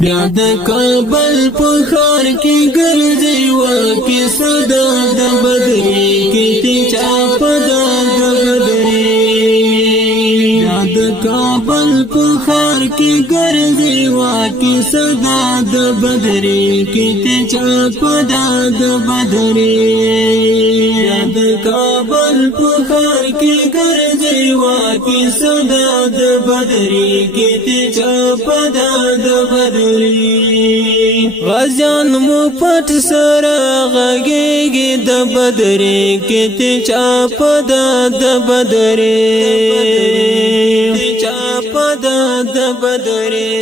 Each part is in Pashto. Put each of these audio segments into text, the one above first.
بیا د کابل په ښار کې ګرځي واکې صدا د بدرې کې تی چاپه دا د بدرې بیا د کابل په ښار کې ګرځي واکې صدا د بدرې کې تی چاپه دا د بدرې بیا د کابل په ښار کې ګرځي واکې صدا د بدرې کې تی چاپه دا د بدرې غازیان مو پټ سره غږیږي د بدرې کې تی چاپه دا د بدرې تی چاپه دا د بدرې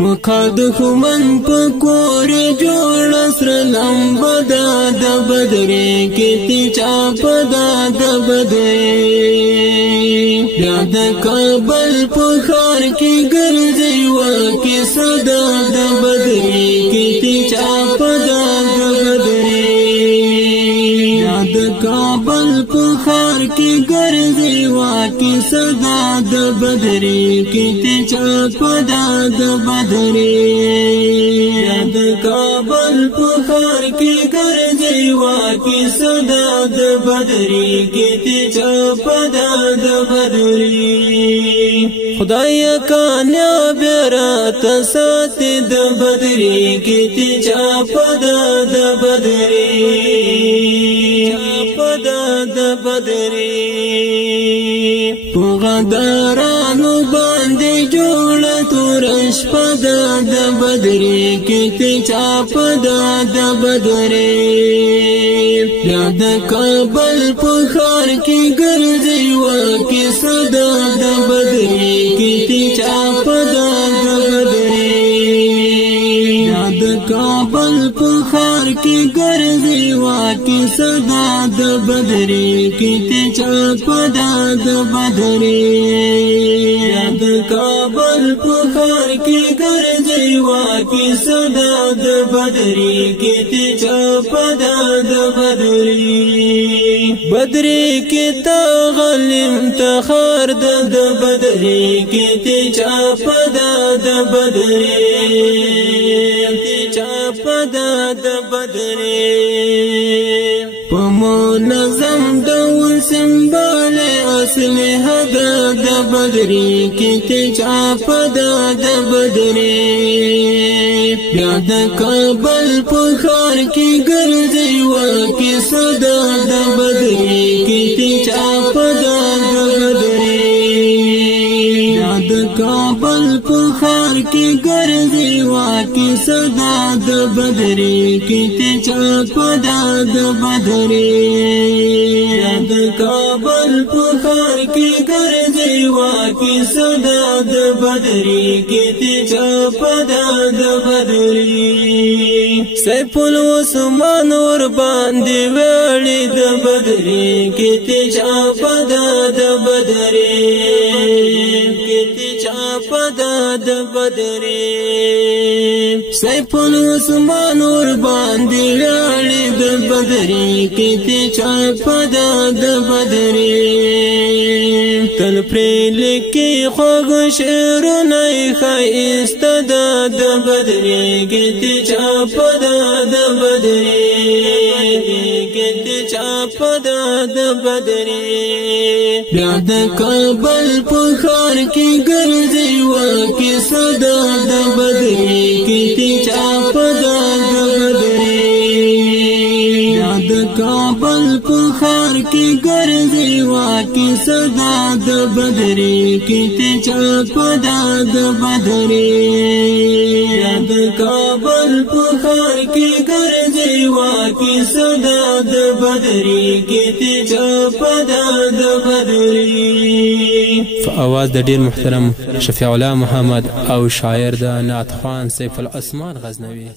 مخا د خومن په کور جوړ سره لمبه دا د بدرې کې تی چاپه دا د بدرې بیا د کابل په ښار کې ګرځي واکې صدا د بدرې کې تی چاپه دا د بدرې بیا د کابل په ښار کې ګرځي واکې صدا د بدرې کې تی چاپه دا د بدرې بیا د کابل په ښار کې ګرځي واکې صدا د بدرې کې تی چاپه دا د بدرې خدای کامیاب راته ساتي د بدرې کې تی چاپه دا د بدرې چاپه دا د بدرې په غدارانو باندې جوړه تور شپه دا د بدرې کې تی چاپه دا د بدرې بیا د کابل په ښار کې ګرځي واکې صدا د بدرې کې تی چاپه دا د بدرې بیا د کابل په ښار کې ګرځي واکې صدا د بدرې کې تی چاپه دا د بدرې بیا د کابل په ښار کې ګرځي واکې صدا د بدرې کې تی چاپه دا د بدرې بدرې کې تا غلیم تخار د بدرې کې تی چاپه دا د بدرې تی چاپه دا د بدرې په منظم ډول سمبال اسلحه دا د بدرې کې تی چاپه دا د بدرې بیا د کابل په ښار کې ګرځي واکې صدا د بدرې کې تی چاپه دا د بدرې بیا د کابل په ښار کې ګرځي واکې صدا د بدرې کې تی چاپه دا د بدرې بیا د کابل په ښار کې ګرځي واکې صدا د بدرې کې تی چاپه دا د بدرې سیف العثمان ور باندې وړي د بدرې کې تی چاپه دا د بدرې کې تی چاپه دا د بدرې سیف العثمان ور باندې وړي د بدرې کې تی چاپه دا د بدرې تل پرې لیکي خوږ شعرونه ښایسته دا د بدرې کې تی چاپه دا د بدرې کې تی چاپه دا د بدرې بیا د کابل په ښار کې ګرځي واکې صدا د بدرې کې تی چاپه دا د بدرې بیا د کابل په ښار کې ګرځي واکې صدا د بدرې کې تی چاپه دا د بدرې بیا د کابل په ښار کې ګرځي واکې صدا د بدرې کې تی چاپه دا د بدرې په اواز د ډیر محترم شفیع الله محمد او شاعر د نعت خوان سیف العثمان غزنوي.